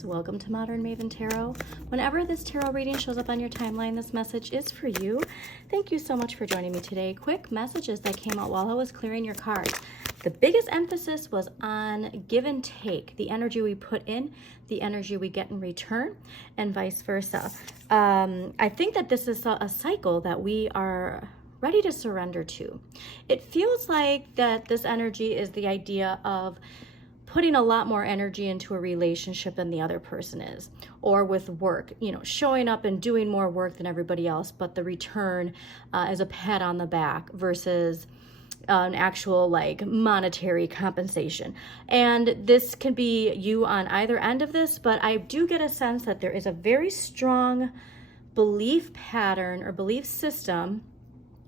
Aries, welcome to Modern Maven Tarot. Whenever this tarot reading shows up on your timeline, this message is for you. Thank you so much for joining me today. Quick messages that came out while I was clearing your cards. The biggest emphasis was on give and take, the energy we put in, the energy we get in return, and vice versa. I think that this is a cycle that we are ready to surrender to. It feels like that this energy is the idea of putting a lot more energy into a relationship than the other person is, or with work, you know, showing up and doing more work than everybody else, but the return is a pat on the back versus an actual like monetary compensation. And this can be you on either end of this, but I do get a sense that there is a very strong belief pattern or belief system.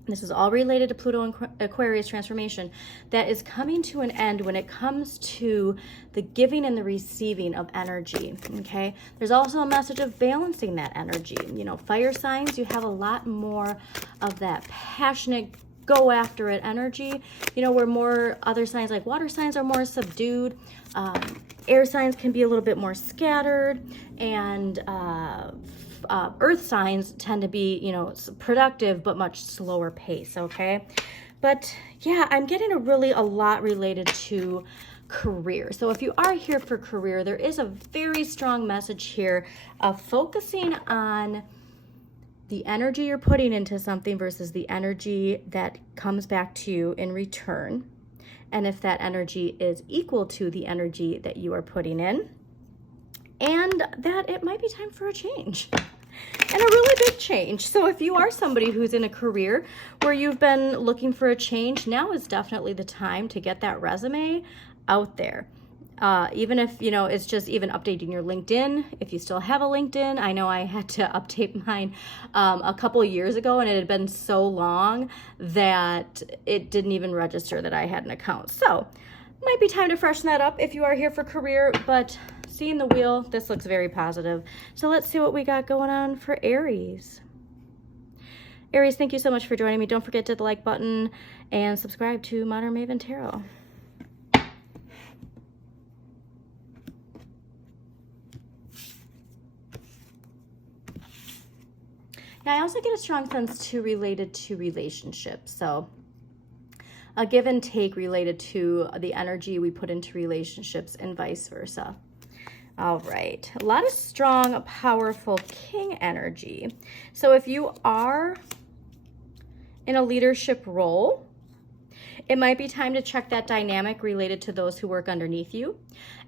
This is all related to Pluto and Aquarius transformation that is coming to an end when it comes to the giving and the receiving of energy, okay? There's also a message of balancing that energy. You know, fire signs, you have a lot more of that passionate, go after it energy, you know, where more other signs like water signs are more subdued. Air signs can be a little bit more scattered, and earth signs tend to be, you know, productive but much slower pace, okay? But yeah, I'm getting a lot related to career. So if you are here for career, there is a very strong message here of focusing on the energy you're putting into something versus the energy that comes back to you in return. And if that energy is equal to the energy that you are putting in, and that it might be time for a change. And a really big change. So if you are somebody who's in a career where you've been looking for a change, now is definitely the time to get that resume out there. Even if, you know, it's just even updating your LinkedIn. If you still have a LinkedIn, I know I had to update mine a couple of years ago, and it had been so long that it didn't even register that I had an account. So might be time to freshen that up if you are here for career, but seeing the wheel, this looks very positive. So let's see what we got going on for Aries. Aries, thank you so much for joining me. Don't forget to hit the like button and subscribe to Modern Maven Tarot. Now, I also get a strong sense too related to relationships. So a give and take related to the energy we put into relationships and vice versa. All right, a lot of strong, powerful king energy. So if you are in a leadership role, it might be time to check that dynamic related to those who work underneath you.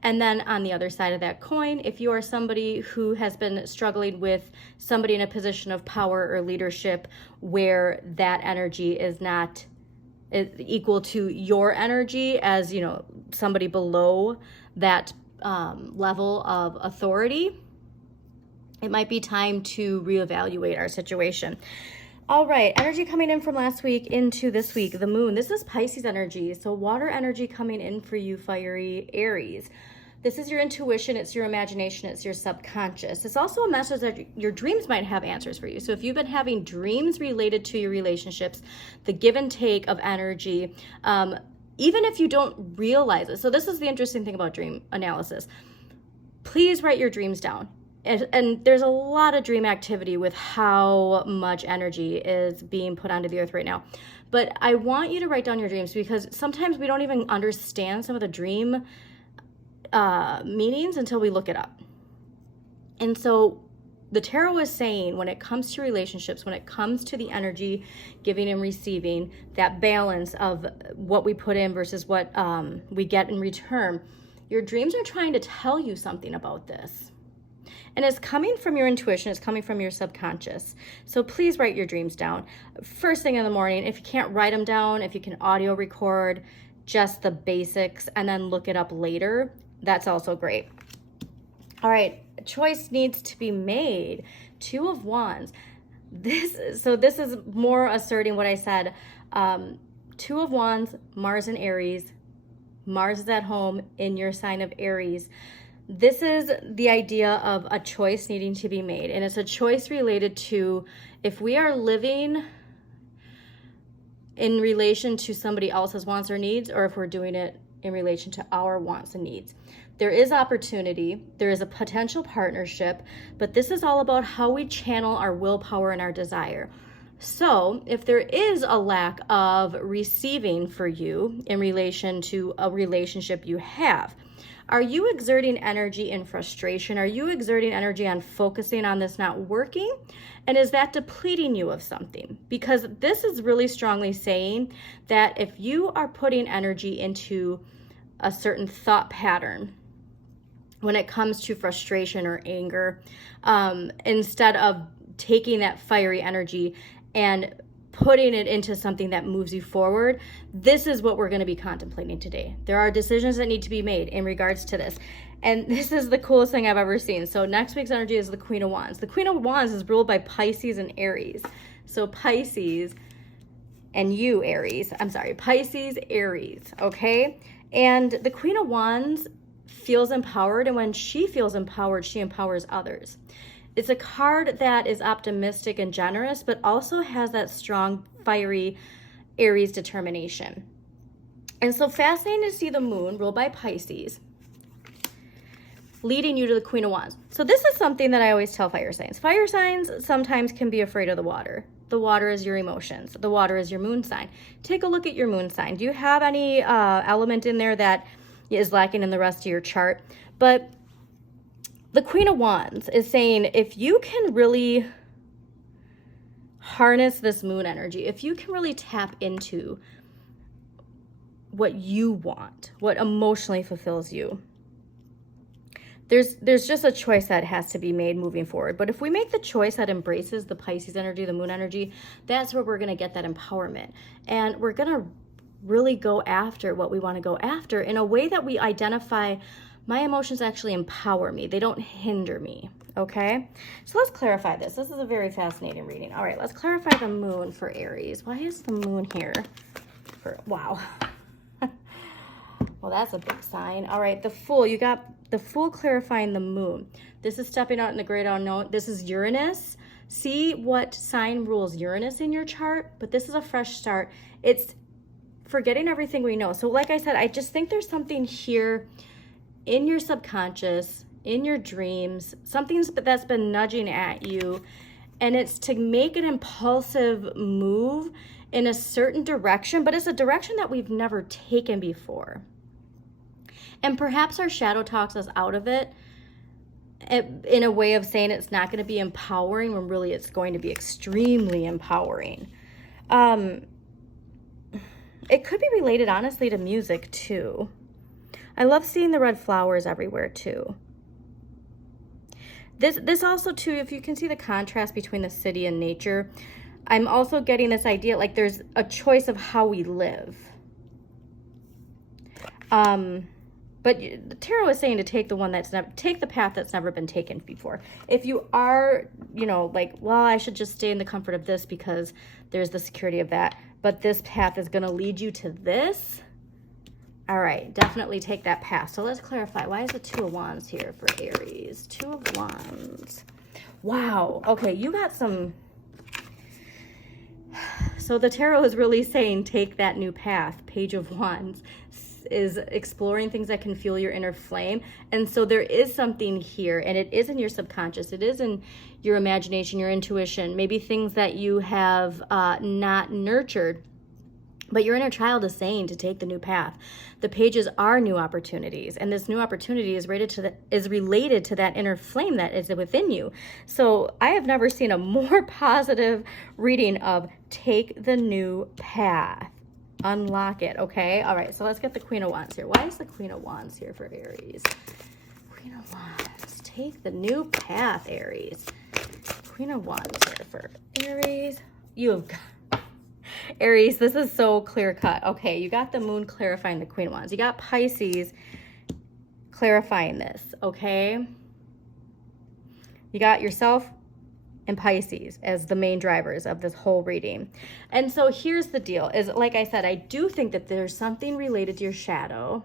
And then on the other side of that coin, if you are somebody who has been struggling with somebody in a position of power or leadership where that energy is not equal to your energy as, you know, somebody below that level of authority, it might be time to reevaluate our situation. All right, energy coming in from last week into this week, the moon. This is Pisces energy, so water energy coming in for you, fiery Aries. This is your intuition, it's your imagination, it's your subconscious. It's also a message that your dreams might have answers for you. So if you've been having dreams related to your relationships, the give and take of energy, even if you don't realize it. So this is the interesting thing about dream analysis. Please write your dreams down. And there's a lot of dream activity with how much energy is being put onto the earth right now. But I want you to write down your dreams because sometimes we don't even understand some of the dream meanings until we look it up. And so the tarot is saying when it comes to relationships, when it comes to the energy giving and receiving, that balance of what we put in versus what we get in return, your dreams are trying to tell you something about this. And it's coming from your intuition, it's coming from your subconscious. So please write your dreams down. First thing in the morning, if you can't write them down, if you can audio record just the basics and then look it up later, that's also great. All right, a choice needs to be made. Two of Wands. This is more asserting what I said. Two of Wands, Mars and Aries. Mars is at home in your sign of Aries. This is the idea of a choice needing to be made. And it's a choice related to if we are living in relation to somebody else's wants or needs, or if we're doing it in relation to our wants and needs. There is opportunity, there is a potential partnership, but this is all about how we channel our willpower and our desire. So if there is a lack of receiving for you in relation to a relationship you have, are you exerting energy in frustration? Are you exerting energy on focusing on this not working? And is that depleting you of something? Because this is really strongly saying that if you are putting energy into a certain thought pattern when it comes to frustration or anger, instead of taking that fiery energy and putting it into something that moves you forward, this is what we're going to be contemplating today. There are decisions that need to be made in regards to this. And this is the coolest thing I've ever seen. So next week's energy is the Queen of Wands. The Queen of Wands is ruled by Pisces and Aries. So Pisces and you, Aries. I'm sorry, Pisces, Aries, okay? And the Queen of Wands feels empowered, and when she feels empowered, she empowers others. It's a card that is optimistic and generous, but also has that strong, fiery Aries determination. And so fascinating to see the moon ruled by Pisces leading you to the Queen of Wands. So this is something that I always tell fire signs. Fire signs sometimes can be afraid of the water. The water is your emotions. The water is your moon sign. Take a look at your moon sign. Do you have any element in there that is lacking in the rest of your chart? But the Queen of Wands is saying if you can really harness this moon energy, if you can really tap into what you want, what emotionally fulfills you, there's just a choice that has to be made moving forward. But if we make the choice that embraces the Pisces energy, the moon energy, that's where we're going to get that empowerment. And we're going to really go after what we want to go after in a way that we identify my emotions actually empower me. They don't hinder me, okay? So let's clarify this. This is a very fascinating reading. All right, let's clarify the moon for Aries. Why is the moon here? Wow. Well, that's a big sign. All right, the Fool. You got the Fool clarifying the moon. This is stepping out in the great unknown. This is Uranus. See what sign rules Uranus in your chart, but this is a fresh start. It's forgetting everything we know. So like I said, I just think there's something here in your subconscious, in your dreams, something that's been nudging at you, and it's to make an impulsive move in a certain direction, but it's a direction that we've never taken before. And perhaps our shadow talks us out of it in a way of saying it's not going to be empowering when really it's going to be extremely empowering. It could be related, honestly, to music too. I love seeing the red flowers everywhere too. This also too, if you can see the contrast between the city and nature, I'm also getting this idea like there's a choice of how we live. But the tarot is saying to take take the path that's never been taken before. If you are, like, well, I should just stay in the comfort of this because there's the security of that, but this path is going to lead you to this. All right, definitely take that path. So let's clarify. Why is the Two of Wands here for Aries? Two of Wands. Wow. Okay, you got some. So the tarot is really saying take that new path. Page of Wands is exploring things that can fuel your inner flame. And so there is something here, and it is in your subconscious. It is in your imagination, your intuition, maybe things that you have not nurtured. But your inner child is saying to take the new path. The pages are new opportunities, and this new opportunity is related to that inner flame that is within you. So I have never seen a more positive reading of take the new path. Unlock it, okay? All right, so let's get the Queen of Wands here. Why is the Queen of Wands here for Aries? Queen of Wands. Take the new path, Aries. Queen of Wands here for Aries. You have got... Aries, this is so clear cut. Okay, you got the moon clarifying the Queen of Wands. You got Pisces clarifying this, okay? You got yourself and Pisces as the main drivers of this whole reading. And so here's the deal, is like I said, I do think that there's something related to your shadow,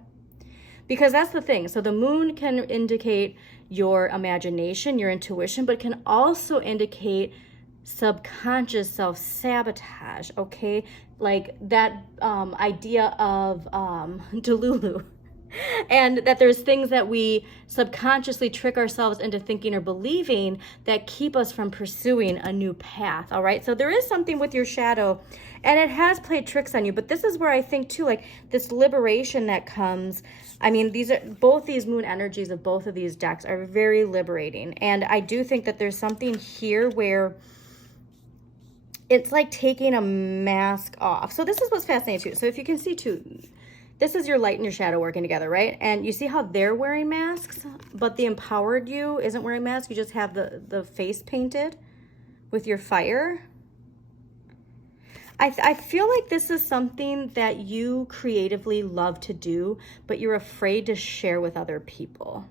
because that's the thing. So the moon can indicate your imagination, your intuition, but can also indicate subconscious self-sabotage, okay? Like that idea of Delulu. And that there's things that we subconsciously trick ourselves into thinking or believing that keep us from pursuing a new path, all right? So there is something with your shadow, and it has played tricks on you, but this is where I think too, like this liberation that comes, I mean, these are both these moon energies of both of these decks are very liberating. And I do think that there's something here where it's like taking a mask off. So this is what's fascinating too. So if you can see too, this is your light and your shadow working together, right? And you see how they're wearing masks, but the empowered you isn't wearing masks. You just have the face painted with your fire. I feel like this is something that you creatively love to do, but you're afraid to share with other people.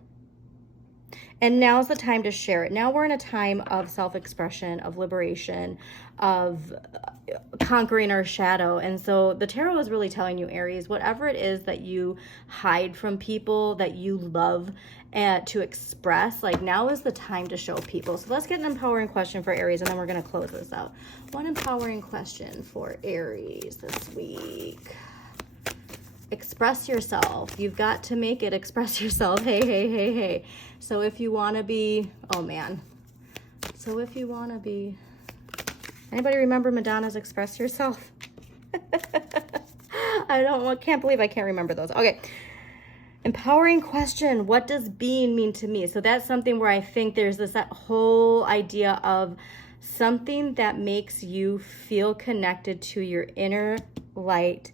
And now's the time to share it. Now we're in a time of self-expression, of liberation, of conquering our shadow. And so the tarot is really telling you, Aries, whatever it is that you hide from people, that you love to express, like now is the time to show people. So let's get an empowering question for Aries, and then we're going to close this out. One empowering question for Aries this week. Express yourself. You've got to make it express yourself. Hey, hey, hey, hey. So if you want to be, oh man. So if you want to be, anybody remember Madonna's Express Yourself? Can't believe I can't remember those. Okay. Empowering question. What does being mean to me? So that's something where I think there's that whole idea of something that makes you feel connected to your inner light,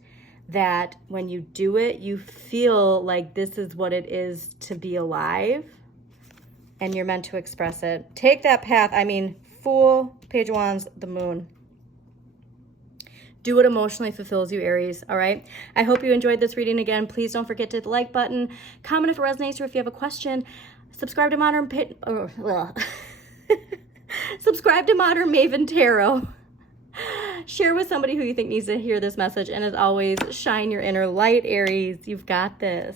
that when you do it, you feel like this is what it is to be alive, and you're meant to express it. Take that path. I mean, Fool, Page of Wands, the Moon. Do what emotionally fulfills you, Aries, all right? I hope you enjoyed this reading. Again, please don't forget to hit the like button, comment if it resonates, or if you have a question, subscribe to Modern subscribe to Modern Maven Tarot. Share with somebody who you think needs to hear this message. And as always, shine your inner light, Aries. You've got this.